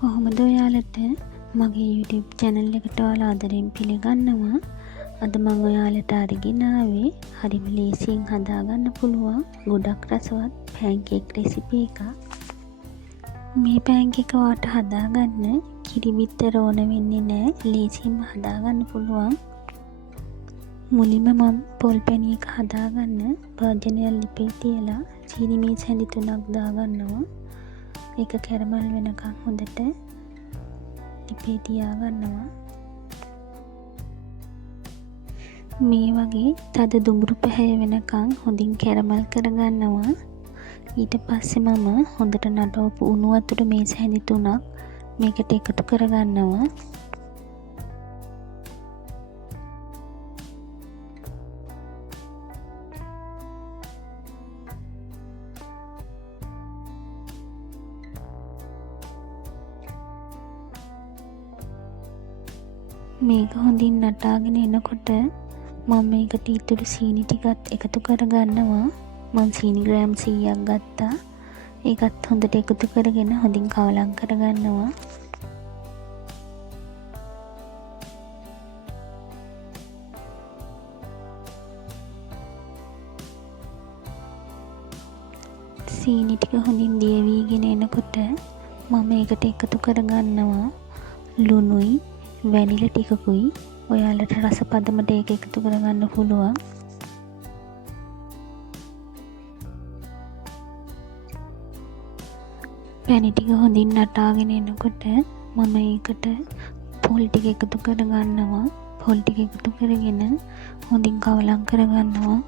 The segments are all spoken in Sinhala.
කොහොමද ඔයාලට මගේ YouTube channel එකට ඔයාලා ආදරෙන් පිළිගන්නවා. අද මම ඔයාලට අරගෙන ආවේ හරිම ලේසියෙන් හදාගන්න පුළුවන් ගොඩක් රසවත් pancake recipe එකක්. මේ pancake ඔයාලට හදාගන්න කිරි බිත්තර ඕන වෙන්නේ නැහැ. ලේසියෙන්ම හදාගන්න පුළුවන්. මුලින්ම මම පොල් පැණි එක හදාගන්න භාජනයක් ලිපේ තියලා චීනි මීස් හැඳි 3ක් දාගන්නවා. ඒක කැරමල් වෙනකන් හොඳට ලිපේ තියාගන්නවා. මේ වගේ තද දුඹුරු පැහැය වෙනකන් හොඳින් කැරමල් කරගන්නවා. ඊට පස්සේ මම හොඳට නටවපු උණු වතුර මේස හැඳි 3ක් මේකට එකතු කරගන්නවා. මේක හොඳින් නටාගෙන එනකොට මම මේකට ඉතුරු සීනි ටිකත් එකතු කරගන්නවා. මම සීනි ග්‍රෑම් 100ක් ගත්තා. ඒකත් හොඳට එකතු කරගෙන හොඳින් කවලම් කරගන්නවා. සීනි ටික හොඳින් දියවිගෙන එනකොට මම මේකට එකතු කරගන්නවා ලුණුයි වැනිලා ටිකකුයි. ඔයාලට රස පදමට ඒක එකතු කරගන්න පුළුවන්. පැණි ටික හොඳින් නටාගෙන එනකොට මම ඒකට පොල් ටික එකතු කරගන්නවා. පොල් ටික එකතු කරගෙන හොඳින් කවලම් කරගන්නවා.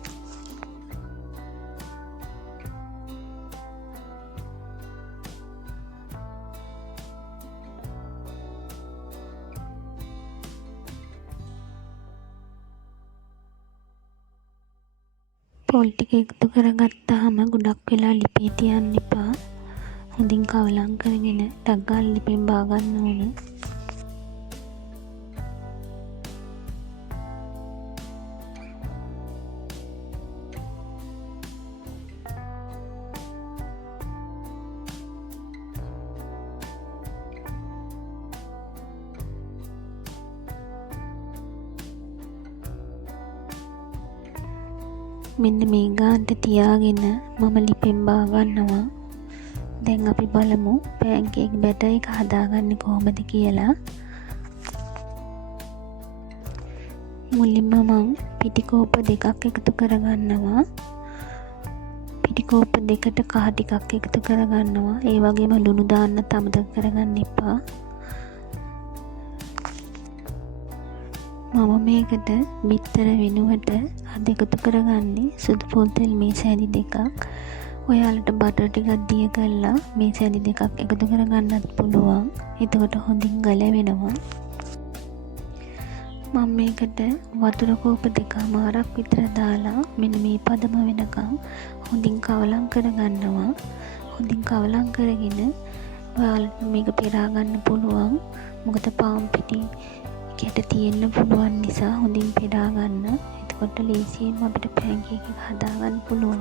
පොල් ටික එකතු කරගත්තාම ගොඩක් වෙලා ලිපේ තියන්න එපා. හොඳින් කවලම් කරගෙන ටක් ගාලා ලිපෙන් බා ගන්න ඕන. මෙන්න මේ ගානට තියාගෙන මම ලිපෙන් බා ගන්නවා. දැන් අපි බලමු pancake batter එක හදාගන්නේ කොහොමද කියලා. මුලින්ම මම පිටිකෝප දෙකක් එකතු කරගන්නවා. පිටිකෝප දෙකට කහ ටිකක් එකතු කරගන්නවා. ඒ වගේම ලුණු දාන්න අමතක කරගන්න එපා. මම මේකට බිත්තර වෙනුවට අද එකතු කරගන්නේ සුදු පොල් තෙල් මේස හැඳි 2ක්. ඔයාලට බටර් ටිකක් දිය කරලා මේස හැඳි 2ක් එකතු කරගන්නත් පුළුවන්. එතකොට හොඳින් ගලවෙනවා. මම මේකට වතුර කෝප 2මාරක් විතර දාලා මෙන්න මේ පදම වෙනකම් හොඳින් කවලම් කරගන්නවා. හොඳින් කවලම් කරගෙන ඔයාලට මේක පෙරා ගන්න පුළුවන්. මොකද පාන් පිටි කැට තියෙන්න පුළුවන් නිසා හොඳින් පෙරා ගන්න. එතකොට ලේසියෙන් අපිට pancake එක හදාගන්න පුළුවන්.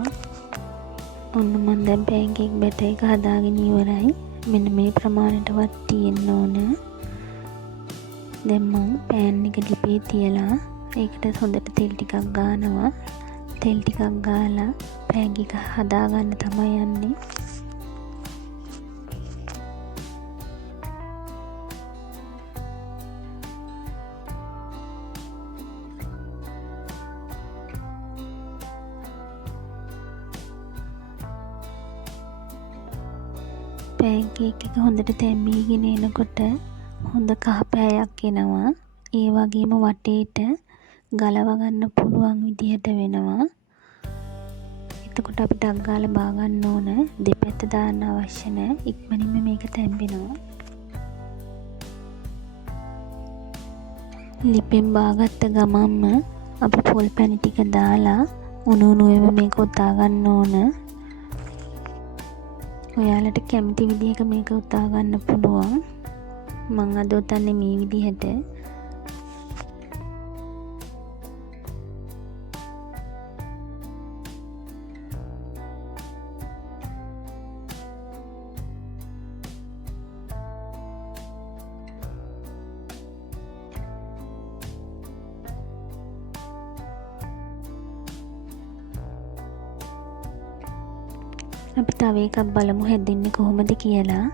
ඔන්න මම දැන් pancake batter එක හදාගෙන ඉවරයි. මෙන්න මේ ප්‍රමාණයටවත් තියෙන්න ඕන. දැන් මම pan එක ලිපේ තියලා ඒකට හොඳට තෙල් ටිකක් ගානවා. තෙල් ටිකක් ගාලා pancake එක හදාගන්න තමයි යන්නේ. pancake එක හොඳට තැම්බීගෙන එනකොට හොඳ කහ පෑයක් එනවා. ඒ වගේම වටේට ගලව ගන්න පුළුවන් විදිහට වෙනවා. එතකොට අපි ටක් ගාලා බා ගන්න ඕන. දෙපැත්ත දාන්න අවශ්‍ය නැහැ. ඉක්මනින්ම මේක තැම්බෙනවා. ලිපෙන් බාගත්ත ගමන්ම අපි පොල් පැණි ටික දාලා උණු උණුවේම මේක උතා ගන්න ඕන. ඔයාලට කැමති විදිහක මේක උතා ගන්න පුළුවන්. මම අද උතන්නේ මේ විදිහට. අපි තව එකක් බලමු හැදෙන්නේ කොහොමද කියලා.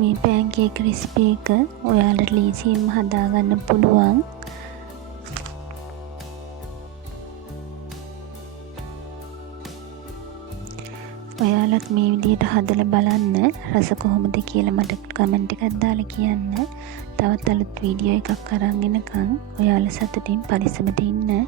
මේ පැන්කේක් රෙසිපි එක ඔයාලට ලේසියෙන්ම හදාගන්න පුළුවන්. ඔයාලත් මේ විදිහට හදලා බලන්න. රස කොහොමද කියලා මට කමෙන්ට් එකක් දාලා කියන්න. තවත් අලුත් වීඩියෝ එකක් අරන් එනකන් ඔයාලා සතුටින් පරිස්සමට ඉන්න.